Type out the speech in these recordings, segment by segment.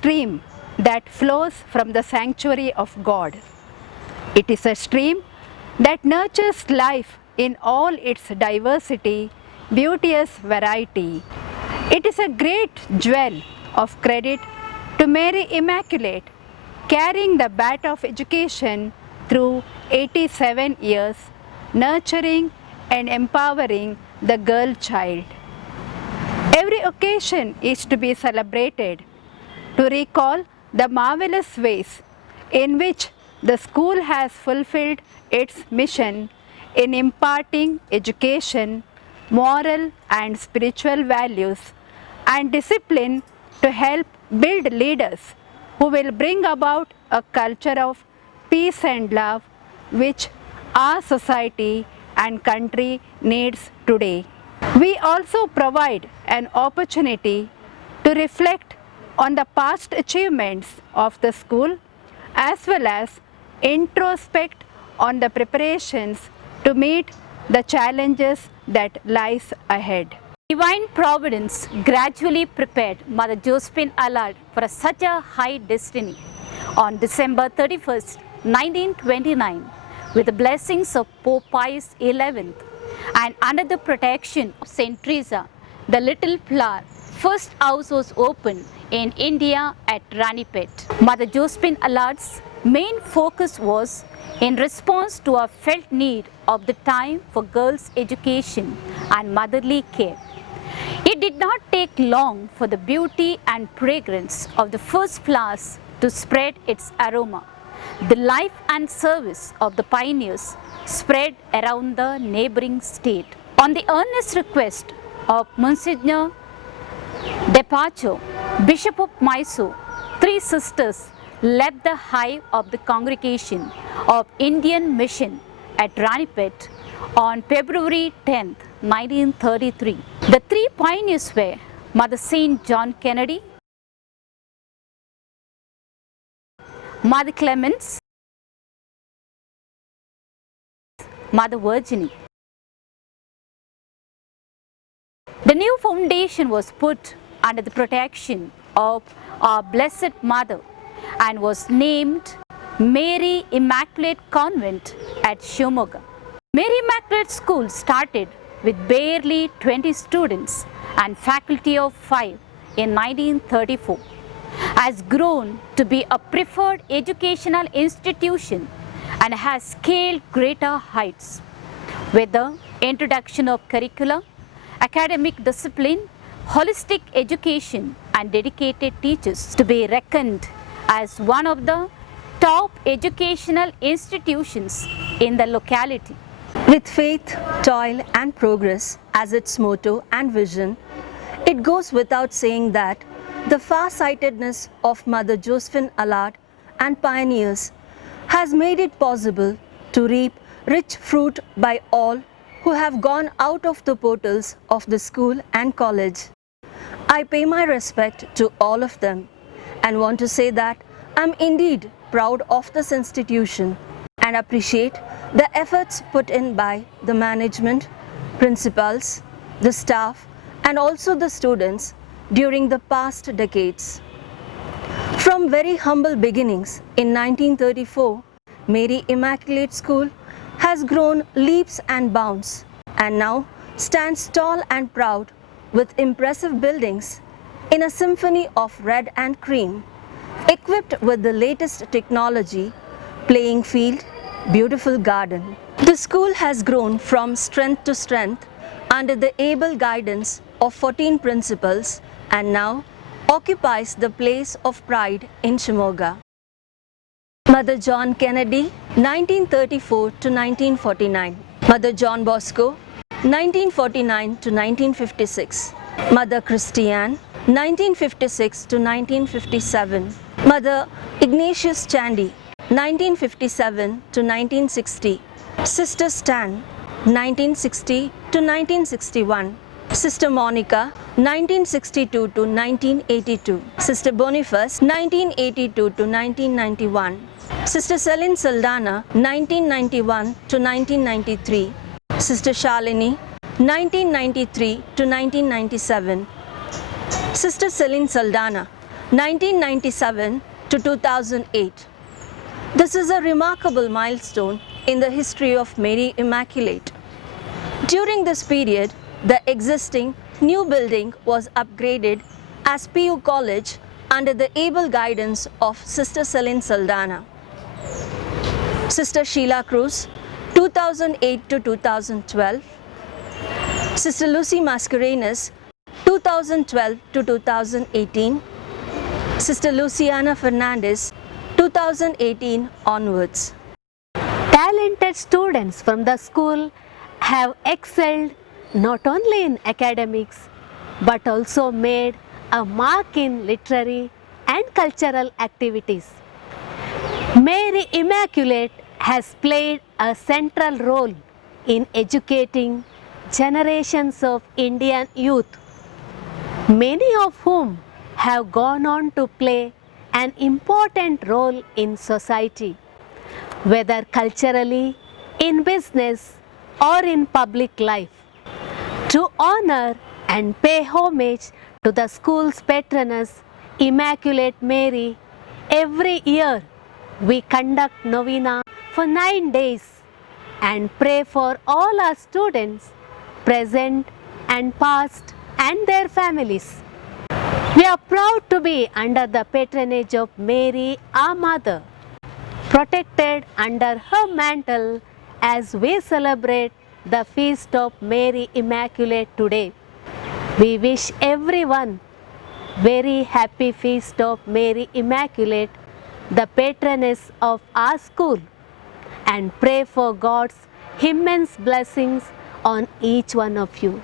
stream that flows from the sanctuary of God. It is a stream that nurtures life in all its diversity, beauteous variety. It is a great jewel of credit to Mary Immaculate, carrying the bat of education through 87 years, nurturing and empowering the girl child. Every occasion is to be celebrated to recall the marvelous ways in which the school has fulfilled its mission in imparting education, moral and spiritual values, and discipline to help build leaders who will bring about a culture of peace and love which our society and country needs today. We also provide an opportunity to reflect on the past achievements of the school as well as introspect on the preparations to meet the challenges that lies ahead. Divine Providence gradually prepared Mother Josephine Allard for such a high destiny on December 31st, 1929, with the blessings of Pope Pius XI and under the protection of St. Teresa, the Little Flower. First house was opened in India at Ranipet. Mother Josephine Allard's main focus was in response to a felt need of the time for girls' education and motherly care. It did not take long for the beauty and fragrance of the first flowers to spread its aroma. The life and service of the pioneers spread around the neighboring state. On the earnest request of Monsignor Depacho, Bishop of Mysore, three sisters left the hive of the Congregation of Indian Mission at Ranipet on February 10, 1933. The three pioneers were Mother St. John Kennedy, Mother Clements, Mother Virginie. The new foundation was put under the protection of our Blessed Mother and was named Mary Immaculate Convent at Shimoga. Mary Immaculate School started with barely 20 students and faculty of 5 in 1934, has grown to be a preferred educational institution and has scaled greater heights with the introduction of curricula, academic discipline, holistic education and dedicated teachers to be reckoned as one of the top educational institutions in the locality. With faith, toil and progress as its motto and vision, it goes without saying that the far-sightedness of Mother Josephine Allard and pioneers has made it possible to reap rich fruit by all who have gone out of the portals of the school and college. I pay my respect to all of them and want to say that I am indeed proud of this institution and appreciate the efforts put in by the management, principals, the staff and also the students during the past decades. From very humble beginnings in 1934, Mary Immaculate School has grown leaps and bounds and now stands tall and proud with impressive buildings in a symphony of red and cream, equipped with the latest technology, playing field, beautiful garden. The school has grown from strength to strength under the able guidance of 14 principals and now occupies the place of pride in Shimoga. Mother John Kennedy, 1934 to 1949. Mother John Bosco, 1949 to 1956. Mother Christiane, 1956 to 1957. Mother Ignatius Chandy, 1957 to 1960. Sister Stan, 1960 to 1961. Sister Monica, 1962 to 1982. Sister Boniface, 1982 to 1991. Sister Celine Saldana, 1991 to 1993. Sister Shalini, 1993 to 1997. Sister Celine Saldana, 1997 to 2008. This is a remarkable milestone in the history of Mary Immaculate. During this period, the existing new building was upgraded as PU College under the able guidance of Sister Celine Saldana. Sister Sheila Cruz, 2008 to 2012. Sister Lucy Mascarenas, 2012 to 2018. Sister Luciana Fernandez, 2018 onwards. Talented students from the school have excelled not only in academics but also made a mark in literary and cultural activities. Mary Immaculate has played a central role in educating generations of Indian youth, many of whom have gone on to play an important role in society, whether culturally, in business, or in public life. To honor and pay homage to the school's patroness, Immaculate Mary, every year we conduct novena for 9 days and pray for all our students, present and past, and their families. We are proud to be under the patronage of Mary, our Mother, protected under her mantle as we celebrate the feast of Mary Immaculate today. We wish everyone very happy feast of Mary Immaculate, the patroness of our school, and pray for God's immense blessings on each one of you.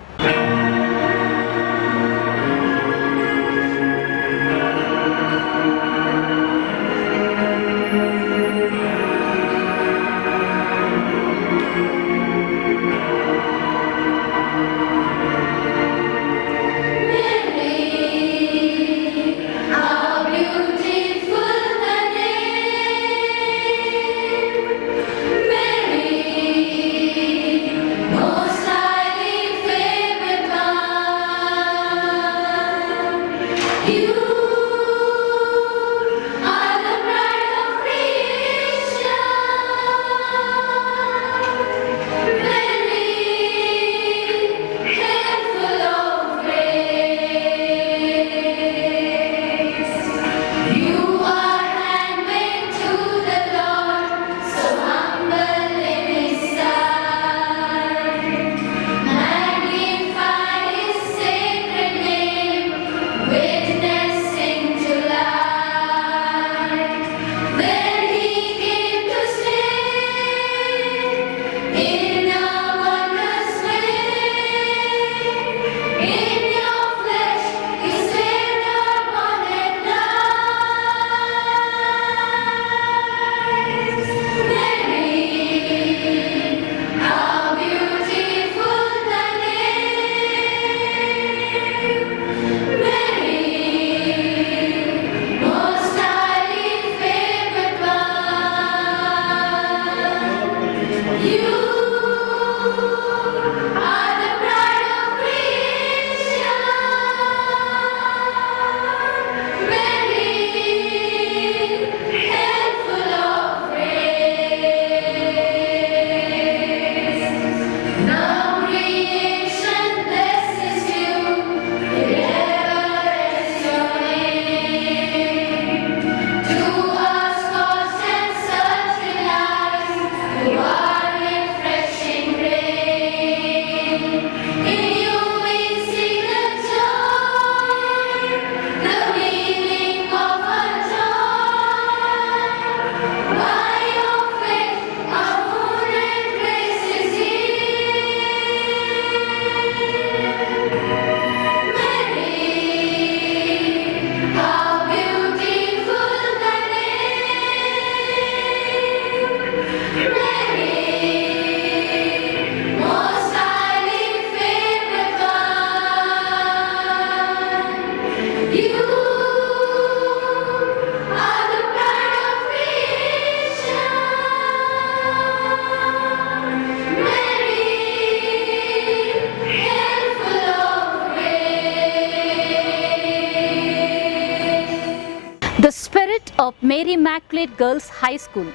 of Mary Immaculate Girls High School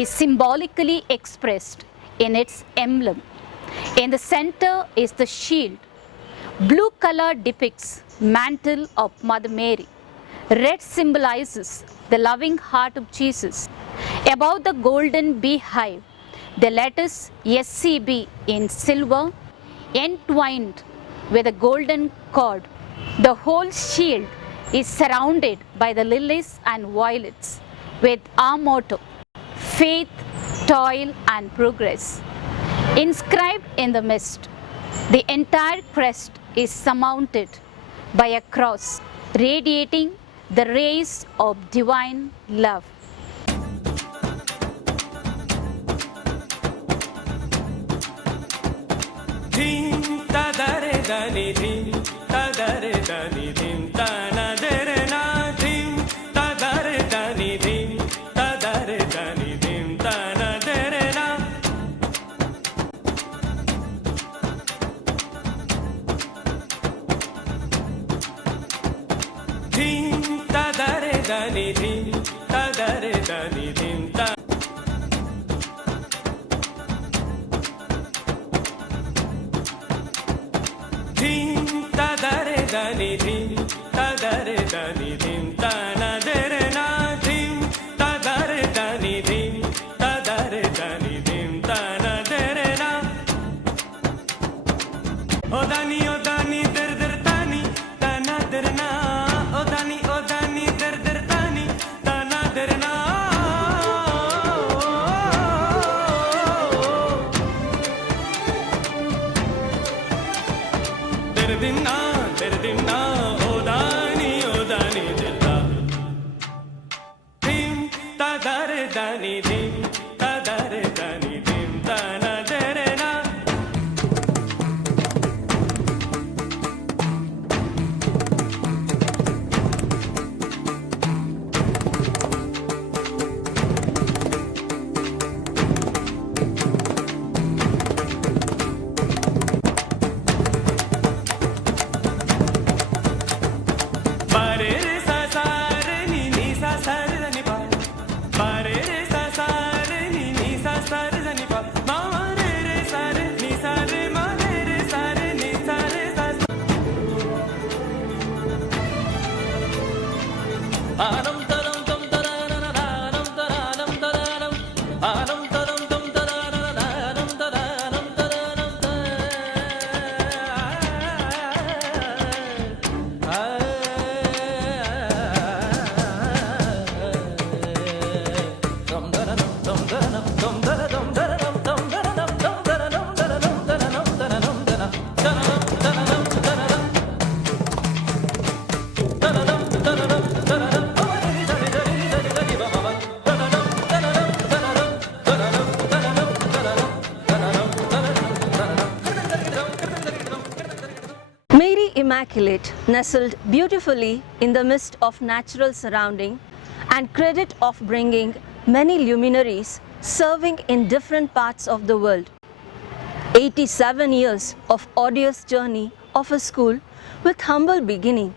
is symbolically expressed in its emblem. In the center is the shield. Blue color depicts mantle of Mother Mary. Red symbolizes the loving heart of Jesus. Above the golden beehive, the letters SCB in silver entwined with a golden cord. The whole shield is surrounded by the lilies and violets with our motto, faith, toil and progress. Inscribed in the mist, the entire crest is surmounted by a cross radiating the rays of divine love. Dhim ta dare dani dhim ta dare dani dhim ta na dare na dhim ta dare dani dhim ta dare dani dhim ta na dare na. Dhim ta dare dani dhim ta dare dani dhim ta. Dhim ta dare dani dhim ta dare dani dhim ta na dare na dhim ta dare dani dhim ta dare dani dhim ta na dare na. O dani der der tani ta na dare na. O dani der der tani ta na dare na. Derdinna, odani dirda. Dhim ta dare dani dhim ta dare dani dhim ta na dare na. Mary Immaculate, nestled beautifully in the midst of natural surrounding and credit of bringing many luminaries serving in different parts of the world. 87 years of arduous journey of a school with humble beginning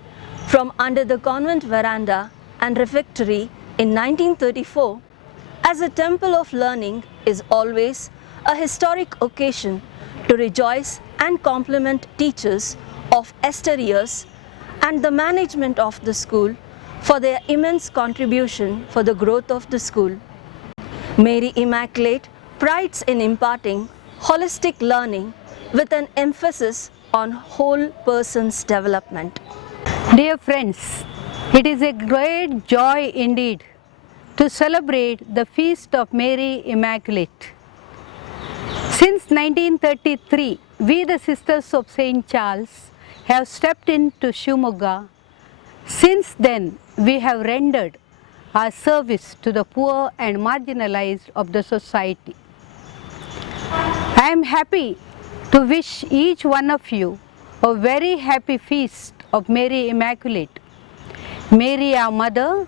from under the convent veranda and refectory in 1934 as a temple of learning is always a historic occasion to rejoice and compliment teachers of yesteryears and the management of the school for their immense contribution for the growth of the school. Mary Immaculate prides in imparting holistic learning with an emphasis on whole person's development. Dear friends, it is a great joy indeed to celebrate the feast of Mary Immaculate. Since 1933, we the Sisters of St. Charles have stepped into Shivamogga. Since then, we have rendered our service to the poor and marginalized of the society. I am happy to wish each one of you a very happy feast of Mary Immaculate. Mary, our Mother,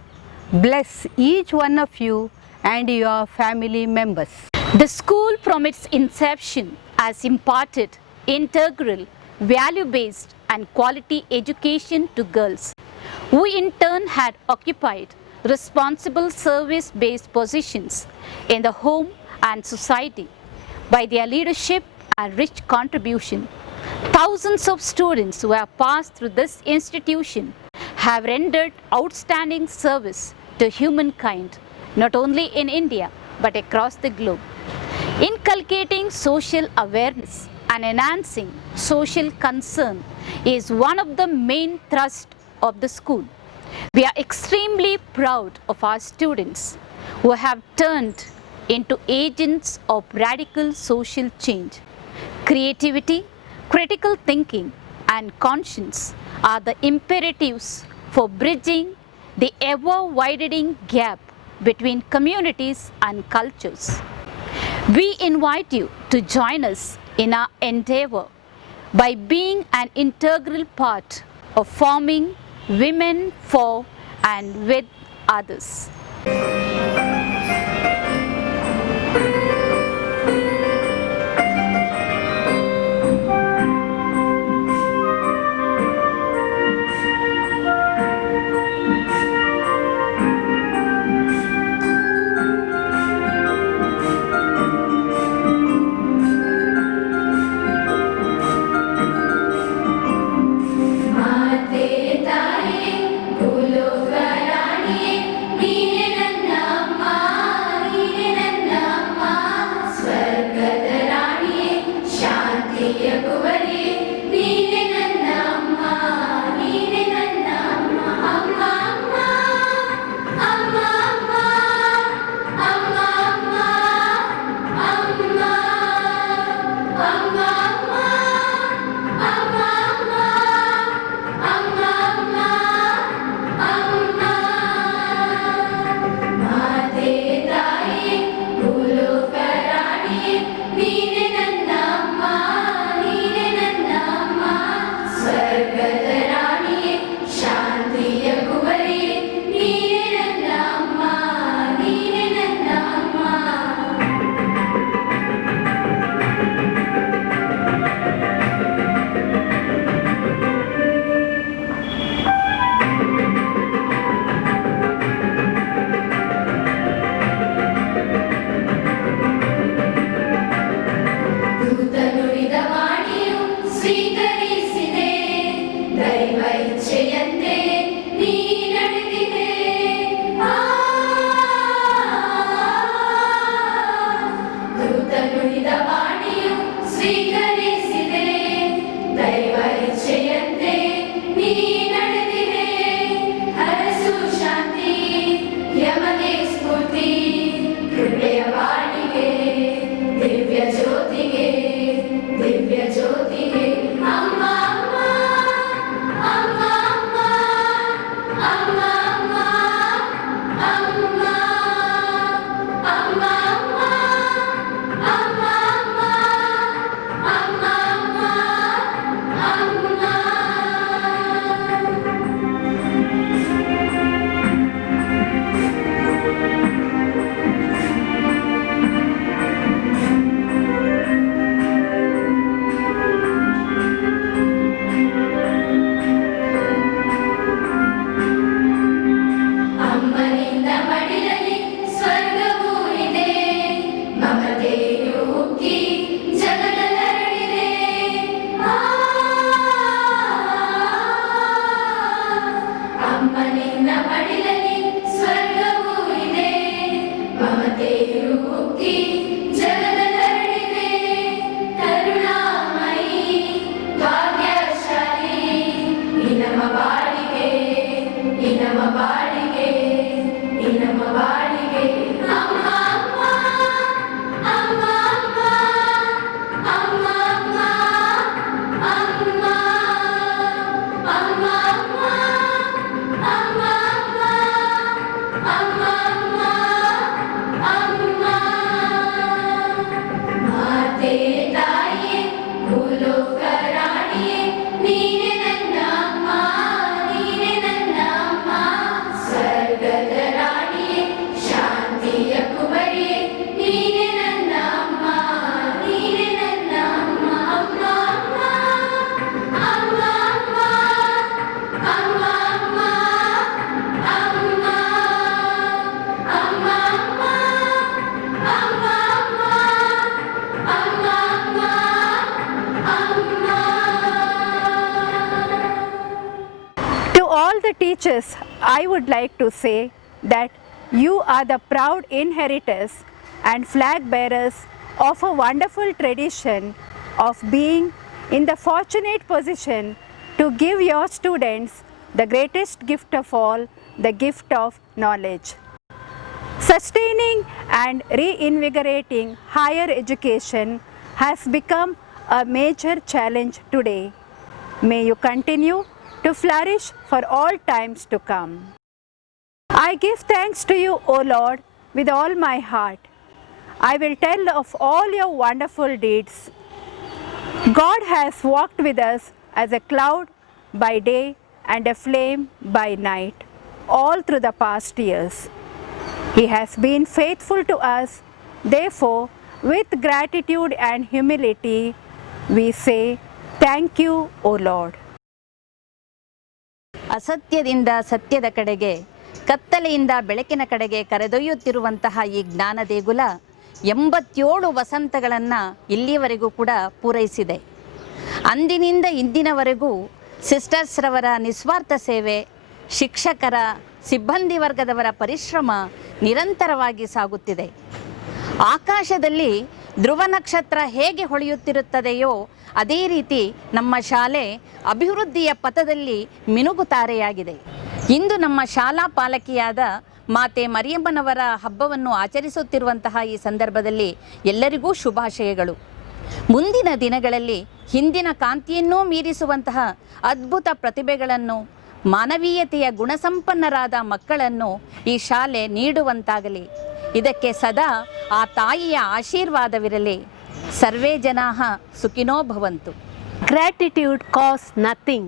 bless each one of you and your family members. The school from its inception has imparted integral, value-based and quality education to girls, who in turn had occupied responsible service-based positions in the home and society. By their leadership and rich contribution, thousands of students who have passed through this institution have rendered outstanding service to humankind, not only in India but across the globe. Inculcating social awareness and enhancing social concern is one of the main thrusts of the school. We are extremely proud of our students who have turned into agents of radical social change. Creativity, critical thinking, and conscience are the imperatives for bridging the ever-widening gap between communities and cultures. We invite you to join us in our endeavor by being an integral part of forming women for and with others. the teachers, I would like to say that you are the proud inheritors and flag bearers of a wonderful tradition of being in the fortunate position to give your students the greatest gift of all, the gift of knowledge. Sustaining and reinvigorating higher education has become a major challenge today. May you continue to flourish for all times to come. I give thanks to you, O Lord, with all my heart. I will tell of all your wonderful deeds. God has walked with us as a cloud by day and a flame by night, all through the past years. He has been faithful to us. Therefore, with gratitude and humility, we say, Thank you, O Lord. ಅಸತ್ಯದಿಂದ ಸತ್ಯದ ಕಡೆಗೆ, ಕತ್ತಲೆಯಿಂದ ಬೆಳಕಿನ ಕಡೆಗೆ ಕರೆದೊಯ್ಯುತ್ತಿರುವಂತಹ ಈ ಜ್ಞಾನ ದೇಗುಲ 87 ವಸಂತಗಳನ್ನು ಇಲ್ಲಿಯವರೆಗೂ ಕೂಡ ಪೂರೈಸಿದೆ. ಅಂದಿನಿಂದ ಇಂದಿನವರೆಗೂ ಸಿಸ್ಟರ್ಸ್ರವರ ನಿಸ್ವಾರ್ಥ ಸೇವೆ, ಶಿಕ್ಷಕರ, ಸಿಬ್ಬಂದಿ ವರ್ಗದವರ ಪರಿಶ್ರಮ ನಿರಂತರವಾಗಿ ಸಾಗುತ್ತಿದೆ. ಆಕಾಶದಲ್ಲಿ ಧ್ರುವ ನಕ್ಷತ್ರ ಹೇಗೆ ಹೊಳೆಯುತ್ತಿರುತ್ತದೆಯೋ ಅದೇ ರೀತಿ ನಮ್ಮ ಶಾಲೆ ಅಭಿವೃದ್ಧಿಯ ಪಥದಲ್ಲಿ ಮಿನುಗುತಾರೆಯಾಗಿದೆ. ಇಂದು ನಮ್ಮ ಶಾಲಾ ಪಾಲಕಿಯಾದ ಮಾತೆ ಮರಿಯಮ್ಮನವರ ಹಬ್ಬವನ್ನು ಆಚರಿಸುತ್ತಿರುವಂತಹ ಈ ಸಂದರ್ಭದಲ್ಲಿ ಎಲ್ಲರಿಗೂ ಶುಭಾಶಯಗಳು. ಮುಂದಿನ ದಿನಗಳಲ್ಲಿ ಹಿಂದಿನ ಕಾಂತಿಯನ್ನೂ ಮೀರಿಸುವಂತಹ ಅದ್ಭುತ ಪ್ರತಿಭೆಗಳನ್ನು, ಮಾನವೀಯತೆಯ ಗುಣಸಂಪನ್ನರಾದ ಮಕ್ಕಳನ್ನು ಈ ಶಾಲೆ ನೀಡುವಂತಾಗಲಿ. ಇದಕ್ಕೆ ಸದಾ ಆ ತಾಯಿಯ ಆಶೀರ್ವಾದವಿರಲಿ. ಸರ್ವೇ ಜನಾಃ ಸುಖಿನೋ ಭವಂತು. Gratitude costs nothing.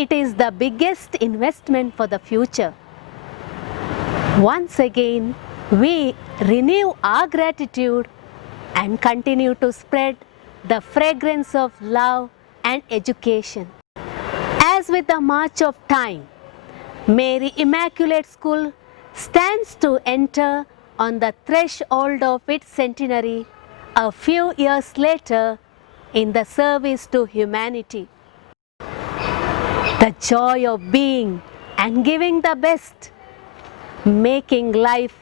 It is the biggest investment for the future. Once again, we renew our gratitude and continue to spread the fragrance of love and education. As with the march of time, Mary Immaculate School stands to enter on the threshold of its centenary a few years later in the service to humanity. The joy of being and giving the best, making life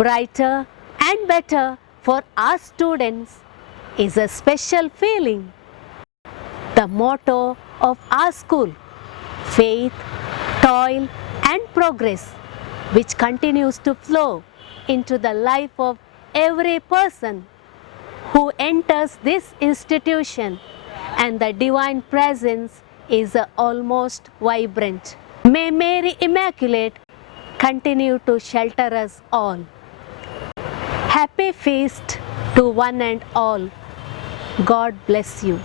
brighter and better for our students is a special feeling. The motto of our school, faith, toil and progress, which continues to flow into the life of every person who enters this institution, and the divine presence is almost vibrant. May Mary Immaculate continue to shelter us all. Happy feast to one and all. God bless you.